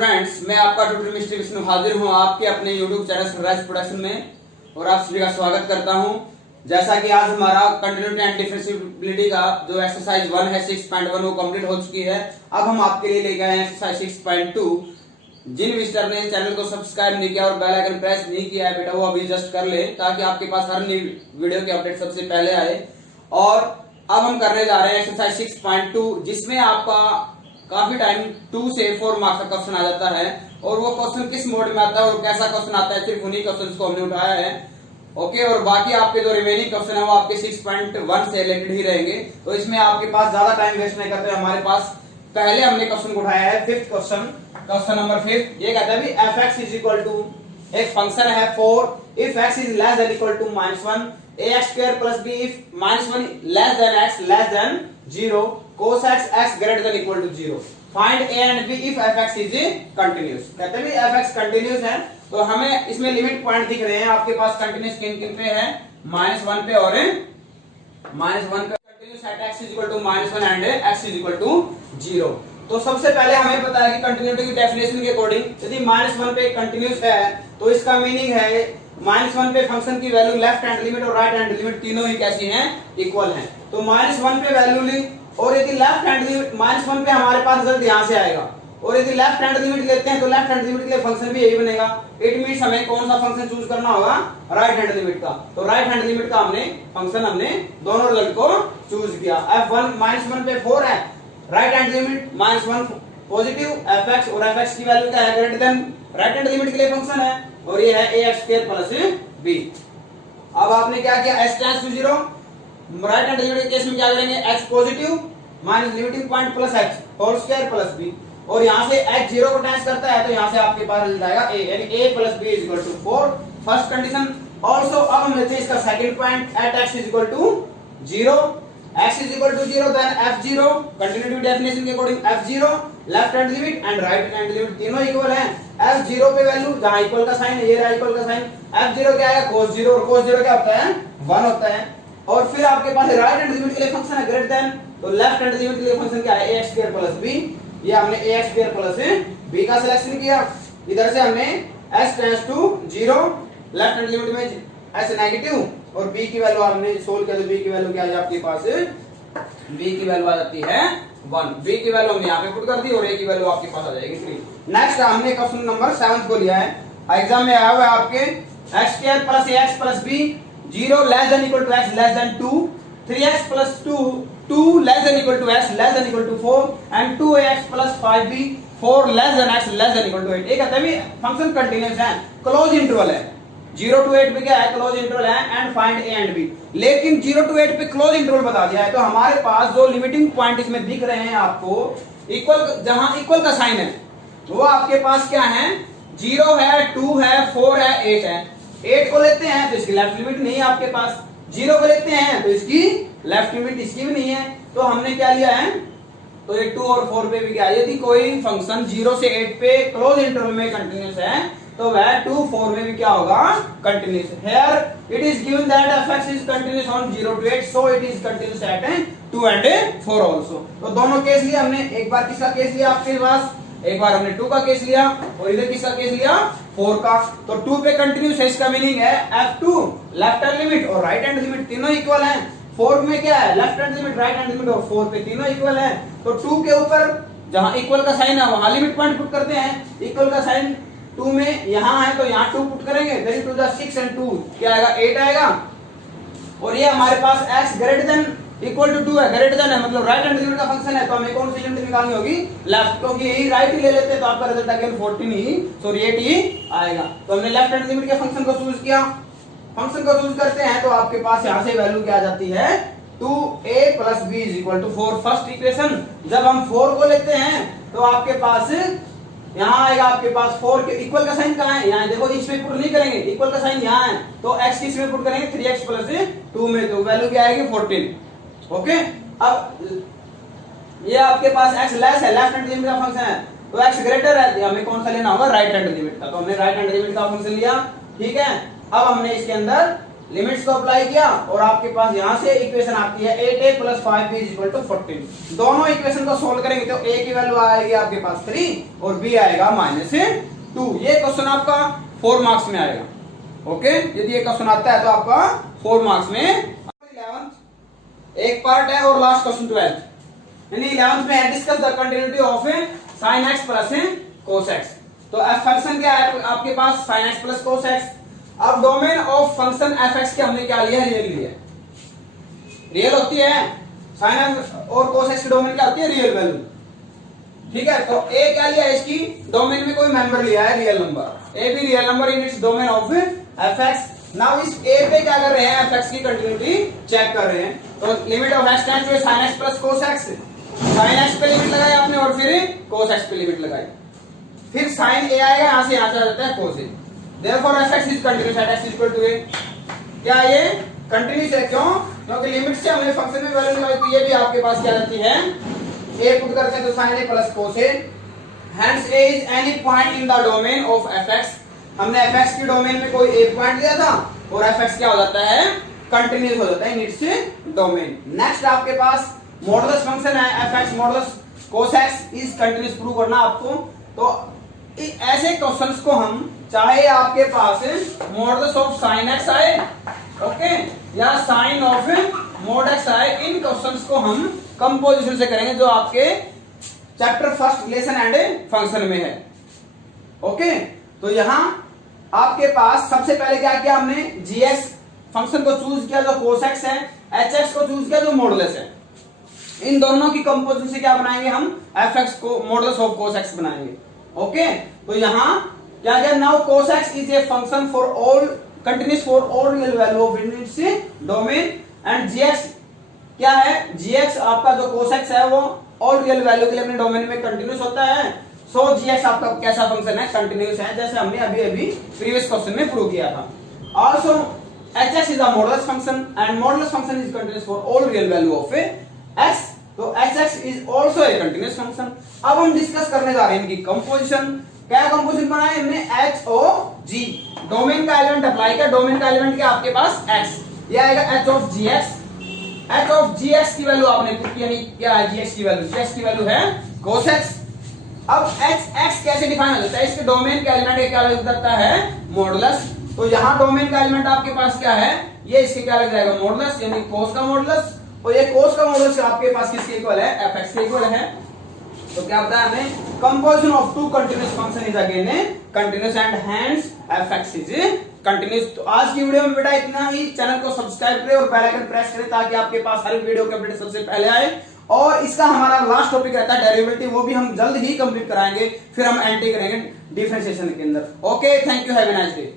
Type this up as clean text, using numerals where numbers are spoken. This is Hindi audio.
स्टूडेंट्स, मैं आपका ट्यूटर मिस्टर विष्णु हाजिर हूं आपके अपने YouTube चैनल सनराइज प्रोडक्शन में और आप सभी का स्वागत करता हूं। जैसा कि आज हमारा कंटिन्यूटी एंड डिफरेंशिएबिलिटी का जो एक्सरसाइज 1 है 6.1 वो कंप्लीट हो चुकी है। अब हम आपके लिए लेके आए हैं एक्सरसाइज 6.2। जिन विजिटर ने चैनल को सब्सक्राइब नहीं किया और बेल आइकन प्रेस नहीं किया है बेटा वो अभी जस्ट कर ले, ताकि आपके पास हर नई वीडियो के अपडेट सबसे पहले आए। और अब हम करने जा रहे हैं एक्सरसाइज 6.2, जिसमें आपका काफी टाइम 2 से 4 मार्क्स का क्वेश्चन आ जाता है। और वो क्वेश्चन किस मोड में आता है और कैसा क्वेश्चन आता है, सिर्फ उन्हीं क्वेश्चंस को हमने उठाया है। ओके, और बाकी आपके जो रिमेनिंग क्वेश्चन है वो आपके 6.1 से रिलेटेड ही रहेंगे। तो इसमें आपके पास ज्यादा टाइम वेस्ट नहीं करते। हमारे पास पहले हमने क्वेश्चन को उठाया है फिफ्थ क्वेश्चन नंबर 5। ये कहता है f(x) इज इक्वल टू एक फंक्शन है 4 if x is less than equal to -1 ax² + b if -1 less than x less than 0 cos x greater than equal to 0 find a and b if f(x) is continuous. कहते हैं f(x) कंटीन्यूअस है, तो हमें इसमें लिमिट पॉइंट दिख रहे हैं आपके पास। कंटीन्यूअस किन पे है? -1 पे और -1 पे continuous at x is equal to -1 and x is equal to 0। तो सबसे पहले हमें पता है कि कंटिन्यूटी की डेफिनेशन के अकॉर्डिंग यदि -1 पे कंटिन्यूअस है तो इसका मीनिंग है -1 पे फंक्शन की वैल्यू लेफ्ट हैंड लिमिट और राइट हैंड लिमिट तीनों ही कैसी हैं? इक्वल हैं। तो -1 पे वैल्यू ली, और यदि लेफ्ट हैंड लिमिट -1 पे हमारे पास रिजल्ट यहां से आएगा, और यदि लेफ्ट हैंड लिमिट लेते हैं तो लेफ्ट हैंड लिमिट के लिए फंक्शन भी यही बनेगा। इट मींस हमें कौन सा फंक्शन चूज करना होगा? राइट हैंड लिमिट का। तो राइट हैंड लिमिट का फंक्शन हमने दोनों रिजल्ट को चूज किया। f1 -1 पे 4 है, right hand limit -1 positive fx, और fx की वैल्यू क्या है? Greater then right hand limit के लिए फंक्शन है, और ये है ax² + b। अब आपने क्या किया? s → 0, राइट हैंड लिमिट के केस में क्या करेंगे? x positive minus limiting point plus x whole square plus b, और यहां से h 0 को टेंस करता है तो यहां से आपके पास मिल जाएगा a, यानी a + b is equal to 4 first condition. Also अब हम लेते हैं इसका second point at x is equal to 0, x is equal to 0 then f0 continuity definition के according f0 left hand limit and right hand limit तीनों इक्वल हैं। f0 पे वैल्यू जहां इक्वल का साइन है, ये रहा इक्वल का साइन, f0 क्या है? cos 0, और cos 0 क्या होता है? 1 होता है। और फिर आपके पास राइट हैंड लिमिट के लिए फंक्शन है ग्रेटर देन, तो लेफ्ट हैंड लिमिट के लिए फंक्शन क्या है? ax² + b। ये हमने ax² + b का सिलेक्शन किया। इधर से हमने s → 0 लेफ्ट हैंड लिमिट में s नेगेटिव और b की वैल्यू हमने सोल्व किया, तो b की वैल्यू क्या है आपके पास? b की वैल्यू आ जाती है 1। b की वैल्यू हमने यहाँ पे पुट कर दी और a की वैल्यू आपके पास आ जाएगी 3। नेक्स्ट हमने क्वेश्चन नंबर 7 को लिया है। एग्जाम में आया हुआ है आपके x² + ax + b 0 less than equal to x less than 2, 3x + 2 less than equal to x less than equal to 4 and 2ax + 5b 4 less than x less than equal to 8। ये कहते हैं फंक्शन कंटीन्यूअस है, क्लोज इंटरवल है। 0 to 8 पे क्या है? क्लोज इंटरवल है and find a and b। लेकिन 0 to 8 पे क्लोज इंटरवल बता दिया है, तो हमारे पास जो लिमिटिंग पॉइंट इसमें दिख रहे हैं आपको इक्वल, जहां इक्वल का साइन है वो आपके पास क्या है? 0 है, 2 है, 4 है, 8 है। 8 को लेते हैं तो इसकी लेफ्ट लिमिट नहीं है आपके पास, 0 को लेते हैं तो इसकी लेफ्ट लिमिट इसकी भी नहीं है। तो हमने क्या लिया है? तो ये 2 और 4 पे भी क्या है? यदि कोई फंक्शन 0 से 8 पे क्लोज इंटरवल में कंटिन्यूअस है तो वह 2, 4 में भी क्या होगा? Continuous. Here it is given that f(x) is continuous on 0 to 8, so it is continuous at 2 and 4 also. तो दोनों केस लिया हमने। एक बार किसका केस लिया आपके पास? एक बार हमने 2 का केस लिया और इधर किसका केस लिया? 4 का। तो 2 पे कंटिन्यूअस है, इसका मीनिंग है f2 लेफ्ट हैंड लिमिट और राइट हैंड लिमिट तीनों इक्वल हैं। 4 में क्या है? Left hand limit right hand limit और 4 पे तीनों इक्वल हैं। तो 2 के ऊपर जहां इक्वल का साइन है वहां लिमिट पॉइंट पुट करते हैं। इक्वल का साइन 2 में यहां है तो यहां 2 पुट करेंगे, 3 2 6 एंड 2 क्या आएगा? 8 आएगा। और ये हमारे पास x greater than equal to 2 है, ग्रेटर देन है मतलब राइट हैंड लिमिट का फंक्शन है, तो हमें कौन सी लिमिट निकालनी होगी? लेफ्ट, क्योंकि यही राइट ही ले लेते हैं तो आपका रिजल्ट अगेन 14 ही 8 ही आएगा। तो हमने लेफ्ट हैंड लिमिट के फंक्शन को चूज किया। फंक्शन को चूज करते हैं तो आपके पास यहां से वैल्यू क्या आ जाती है? 2a + b is equal to 4 first equation. जब हम 4 को लेते हैं तो आपके पास यहां आएगा आपके पास 4 के इक्वल का साइन कहां है? यहां देखो, इसमें पुट नहीं करेंगे, इक्वल का साइन यहां है तो x किस में पुट करेंगे? 3x + 2 में, तो वैल्यू क्या आएगी? 14। ओके, अब ये आपके पास x लेस है, लेफ्ट हैंड लिमिट का फंक्शन है, तो x ग्रेटर है, हमें कौन सा लेना होगा? राइट हैंड लिमिट का। तो हमने राइट हैंड लिमिट का फंक्शन लिया, ठीक है। अब हमने इसके अंदर लिमिट्स को अप्लाई किया और आपके पास यहां से इक्वेशन आती है 8a + 5b = 14। दोनों इक्वेशन को सोल्व करेंगे तो a की वैल्यू आएगी आपके पास 3 और b आएगा -2। ये क्वेश्चन आपका 4 मार्क्स में आएगा। ओके, यदि ये क्वेश्चन आता है तो आपका 4 मार्क्स में। 11th एक पार्ट है और लास्ट क्वेश्चन 12th। यानी 11th में discuss the continuity of sin x + cos x। तो f फंक्शन क्या है आपके पास sin x + cos x। अब डोमेन ऑफ फंक्शन fx के हमने क्या लिया, रियल लिया। रियल होती है sin x और cos x की डोमेन क्या होती है, रियल वैल्यू। ठीक है, तो a क्या लिया है, इसकी डोमेन में कोई मेंबर लिया है रियल नंबर, a भी real number in its domain of fx। Now इस a पे क्या कर रहे हैं, fx की कंटिन्यूटी चेक कर रहे हैं। तो limit of x tends to sin x + cos x। sin x पे लिमिट लगाई आपने और फिर cos x पे लिमिट लगाई, फिर sin a आएगा, यहां से यहां चला जाता है cos a। Therefore fx is continuous at x = a। क्या ये कंटिन्यूस है? क्यों? क्योंकि लिमिट से हमने फंक्शन में वैल्यू लगाई, तो ये भी आपके पास क्या रहती है, a पुट करते हैं तो sin a + cos a। Hence a is any point in the domain of fx। हमने fx की डोमेन में कोई एक पॉइंट लिया था और fx क्या हो जाता है, कंटिन्यूस हो जाता है इन इट्स डोमेन। नेक्स्ट आपके पास मॉडुलस फंक्शन है fx modulus cos x is continuous prove करना आपको। तो ऐसे क्वेश्चंस को हम चाहे आपके पास मॉडुलस ऑफ sin x आए, ओके, या साइन ऑफ mod x आए, इन क्वेश्चंस को हम कंपोजिशन से करेंगे जो आपके chapter first relation and function में है। ओके, तो यहां आपके पास सबसे पहले क्या किया हमने, gx फंक्शन को चूज किया जो cos x है, hx को चूज किया जो मॉडुलस है। इन दोनों की कंपोजिशन से क्या बनाएंगे हम, fx को मॉडुलस ऑफ cos x बनाएंगे। ओके, तो यहां क्या क्या, now cos x is a function for all continuous for all real value of units domain and gx क्या है, gx आपका जो cos x है वो ऑल रियल वैल्यू के लिए अपने डोमेन में कंटिन्यूस होता है। सो gx आपका कैसा फंक्शन है, कंटिन्यूस है, जैसे हमने अभी प्रीवियस क्वेश्चन में प्रूव किया था। Also hx is a modulus function and modulus function is continuous for all real value of x। तो hx is also a continuous function. अब हम डिस्कस करने जा रहे हैं इनकी कंपोजिशन। क्या कंपोजिशन बनाया हमने, h o g, डोमेन का एलिमेंट अप्लाई किया, डोमेन का एलिमेंट क्या आपके पास x, ये आएगा h of gx। h of gx की वैल्यू आपने पुट किया, नहीं क्या है gx की वैल्यू, gx की वैल्यू है cos x। अब x कैसे डिफाइन हो जाता है, इसके डोमेन का एलिमेंट क्या लग जाता है, मॉडुलस। तो यहां डोमेन का एलिमेंट आपके पास क्या है, ये इसके क्या लग जाएगा, मॉडुलस, यानी cos का मॉडुलस। और ये cos का मॉडुलस आपके पास किसके इक्वल है, fx के इक्वल है। तो क्या बताया हमने, composition of two continuous function is again continuous and hence fx is continuous. तो आज की वीडियो में बेटा इतना ही। चैनल को सब्सक्राइब करें और बेल आइकन प्रेस करें ताकि आपके पास हर वीडियो के अपडेट सबसे पहले आए। और इसका हमारा लास्ट टॉपिक रहता है डेरिवेटिव, वो भी हम जल्द ही कंप्लीट कराएंगे, फिर हम एंटी करेंगे डिफरेंशिएशन के अंदर। Okay, thank you, have a nice day.